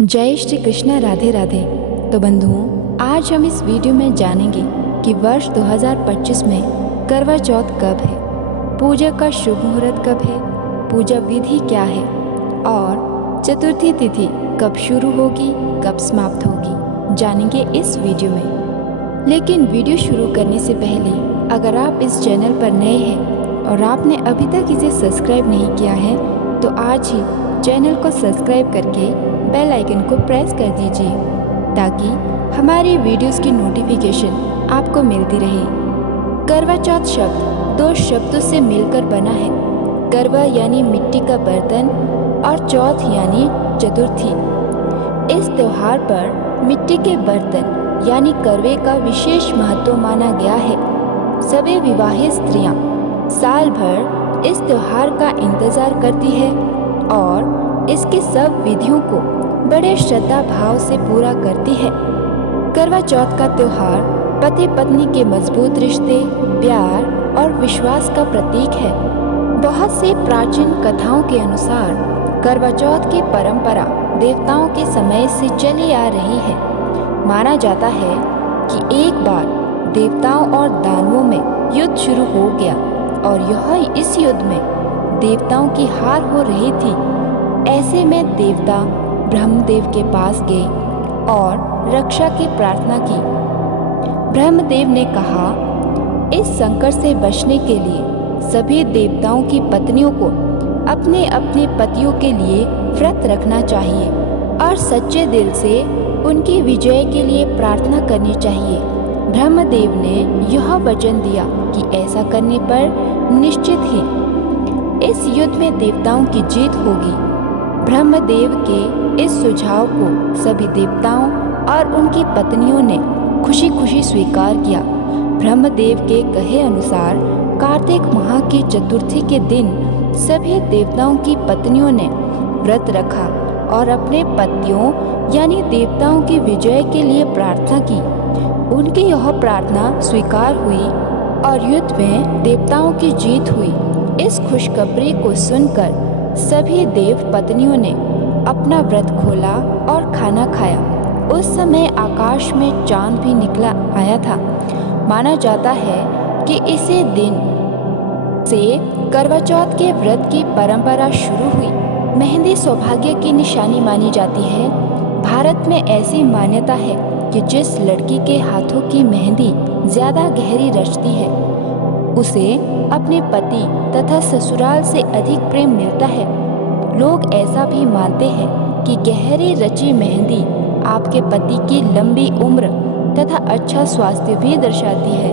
जय श्री कृष्ण, राधे राधे। तो बंधुओं, आज हम इस वीडियो में जानेंगे कि वर्ष 2025 में करवा चौथ कब है, पूजा का शुभ मुहूर्त कब है, पूजा विधि क्या है और चतुर्थी तिथि कब शुरू होगी, कब समाप्त होगी, जानेंगे इस वीडियो में। लेकिन वीडियो शुरू करने से पहले अगर आप इस चैनल पर नए हैं और आपने अभी तक इसे सब्सक्राइब नहीं किया है तो आज ही चैनल को सब्सक्राइब करके बेल आइकन को प्रेस कर दीजिए ताकि हमारी वीडियोस की नोटिफिकेशन आपको मिलती रहे। करवा चौथ शब्द दो शब्दों से मिलकर बना है। करवा यानी मिट्टी का बर्तन और चौथ यानी चतुर्थी। इस त्योहार पर मिट्टी के बर्तन यानी करवे का विशेष महत्व माना गया है। सभी विवाहित स्त्रियां साल भर इस त्योहार का इंतजार करती है और इसकी सब विधियों को बड़े श्रद्धा भाव से पूरा करती है। करवा चौथ का त्योहार पति पत्नी के मजबूत रिश्ते, प्यार और विश्वास का प्रतीक है। बहुत सी प्राचीन कथाओं के अनुसार करवा चौथ की परंपरा देवताओं के समय से चली आ रही है। माना जाता है कि एक बार देवताओं और दानवों में युद्ध शुरू हो गया और इस युद्ध में देवताओं की हार हो रही थी। ऐसे में देवता ब्रह्मदेव के पास गए और रक्षा की प्रार्थना की। ब्रह्मदेव ने कहा, इस संकट से बचने के लिए सभी देवताओं की पत्नियों को अपने अपने पतियों के लिए व्रत रखना चाहिए और सच्चे दिल से उनकी विजय के लिए प्रार्थना करनी चाहिए। ब्रह्मदेव ने यह वचन दिया कि ऐसा करने पर निश्चित ही इस युद्ध में देवताओं की जीत होगी। ब्रह्मदेव के इस सुझाव को सभी देवताओं और उनकी पत्नियों ने खुशी खुशी स्वीकार किया। ब्रह्मदेव के कहे अनुसार कार्तिक माह की चतुर्थी के दिन सभी देवताओं की पत्नियों ने व्रत रखा और अपने पतियों यानी देवताओं की विजय के लिए प्रार्थना की। उनकी यह प्रार्थना स्वीकार हुई और युद्ध में देवताओं की जीत हुई। इस खुशखबरी को सुनकर सभी देव पत्नियों ने अपना व्रत खोला और खाना खाया। उस समय आकाश में चांद भी निकला आया था। माना जाता है कि इसी दिन से करवा चौथ के व्रत की परंपरा शुरू हुई। मेहंदी सौभाग्य की निशानी मानी जाती है। भारत में ऐसी मान्यता है कि जिस लड़की के हाथों की मेहंदी ज्यादा गहरी रचती है उसे अपने पति तथा ससुराल से अधिक प्रेम मिलता है। लोग ऐसा भी मानते हैं कि गहरी रची मेहंदी आपके पति की लंबी उम्र तथा अच्छा स्वास्थ्य भी दर्शाती है।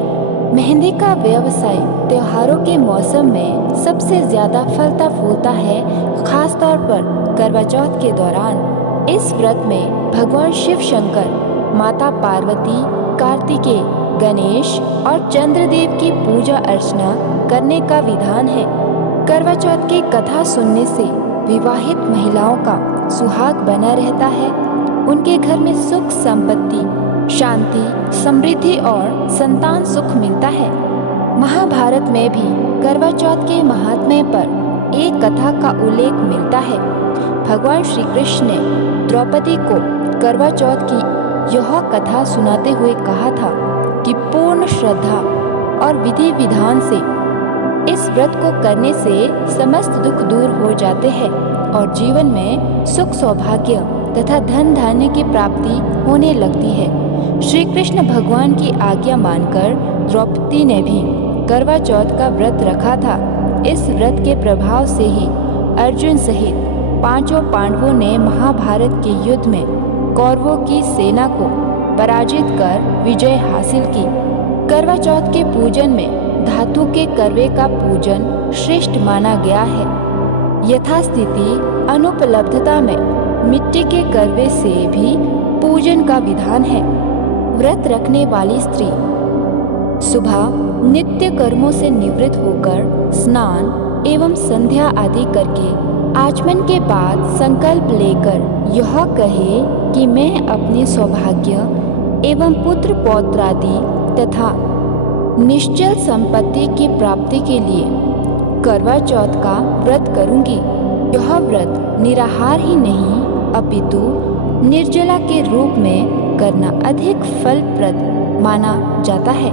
मेहंदी का व्यवसाय त्योहारों के मौसम में सबसे ज्यादा फलता फूलता है, खासतौर पर करवा चौथ के दौरान। इस व्रत में भगवान शिव शंकर, माता पार्वती, कार्तिकेय, गणेश और चंद्रदेव की पूजा अर्चना करने का विधान है। करवा चौथ की कथा सुनने से विवाहित महिलाओं का सुहाग बना रहता है। उनके घर में सुख संपत्ति, शांति, समृद्धि और संतान सुख मिलता है। महाभारत में भी करवा चौथ के महात्म्य पर एक कथा का उल्लेख मिलता है। भगवान श्री कृष्ण ने द्रौपदी को करवा चौथ की यह कथा सुनाते हुए कहा था कि पूर्ण श्रद्धा और विधि विधान से इस व्रत को करने से समस्त दुख दूर हो जाते हैं और जीवन में सुख सौभाग्य तथा धन धान्य की प्राप्ति होने लगती है। श्री कृष्ण भगवान की आज्ञा मानकर द्रौपदी ने भी करवा चौथ का व्रत रखा था। इस व्रत के प्रभाव से ही अर्जुन सहित पांचों पांडवों ने महाभारत के युद्ध में कौरवों की सेना को पराजित कर विजय हासिल की। करवा चौथ के पूजन में धातु के करवे का पूजन श्रेष्ठ माना गया है। यथास्थिति अनुपलब्धता में मिट्टी के करवे से भी पूजन का विधान है। व्रत रखने वाली स्त्री सुबह नित्य कर्मों से निवृत्त होकर स्नान एवं संध्या आदि करके आचमन के बाद संकल्प लेकर यह कहे कि मैं अपने सौभाग्य एवं पुत्र पौत्रादि तथा निश्चल संपत्ति की प्राप्ति के लिए करवा चौथ का व्रत करूंगी। यह व्रत निराहार ही नहीं अपितु निर्जला के रूप में करना अधिक फलप्रद माना जाता है।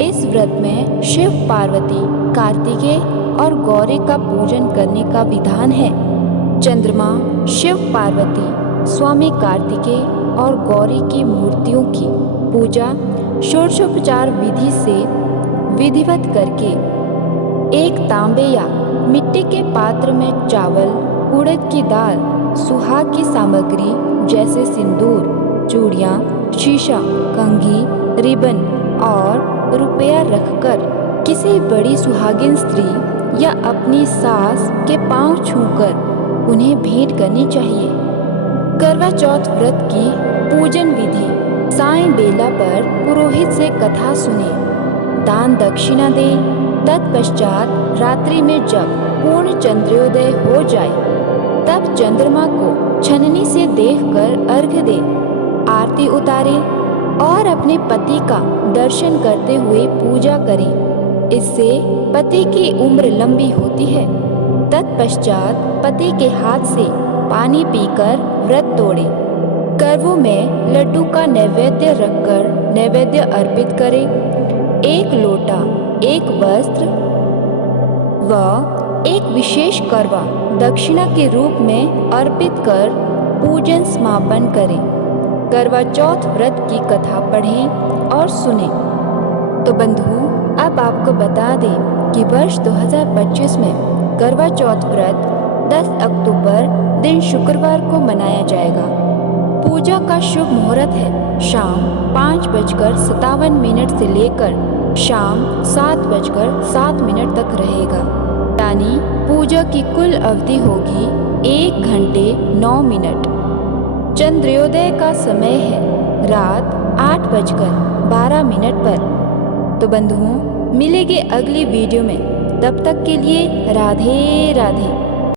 इस व्रत में शिव, पार्वती, कार्तिकेय और गौरी का पूजन करने का विधान है। चंद्रमा, शिव, पार्वती, स्वामी कार्तिकेय और गौरी की मूर्तियों की पूजा षोडशोपचार विधि से विधिवत करके एक तांबे या मिट्टी के पात्र में चावल, उड़द की दाल, सुहाग की सामग्री जैसे सिंदूर, चूड़ियाँ, शीशा, कंघी, रिबन और रुपया रखकर किसी बड़ी सुहागिन स्त्री या अपनी सास के पांव छूकर उन्हें भेंट करनी चाहिए। करवा चौथ व्रत की पूजन विधि: सायं बेला पर पुरोहित से कथा सुने, दान दक्षिणा दे। तत्पश्चात रात्रि में जब पूर्ण चंद्रोदय हो जाए तब चंद्रमा को छननी से देखकर अर्घ्य दे, आरती उतारे और अपने पति का दर्शन करते हुए पूजा करें। इससे पति की उम्र लंबी होती है। तत्पश्चात पति के हाथ से पानी पीकर व्रत तोड़े। करवों में लड्डू का नैवेद्य रखकर नैवेद्य अर्पित करें। एक लोटा, एक वस्त्र व एक विशेष करवा दक्षिणा के रूप में अर्पित कर पूजन समापन करें। करवा चौथ व्रत की कथा पढ़ें और सुनें। तो बंधुओं, अब आपको बता दें कि वर्ष 2025 में करवा चौथ व्रत 10 अक्टूबर दिन शुक्रवार को मनाया जाएगा। पूजा का शुभ मुहूर्त है शाम 5:57 से लेकर शाम 7:07 तक रहेगा। यानी पूजा की कुल अवधि होगी 1 घंटे 9 मिनट। चंद्रोदय का समय है रात 8:12 पर। तो बंधुओं, मिलेंगे अगली वीडियो में। तब तक के लिए राधे राधे।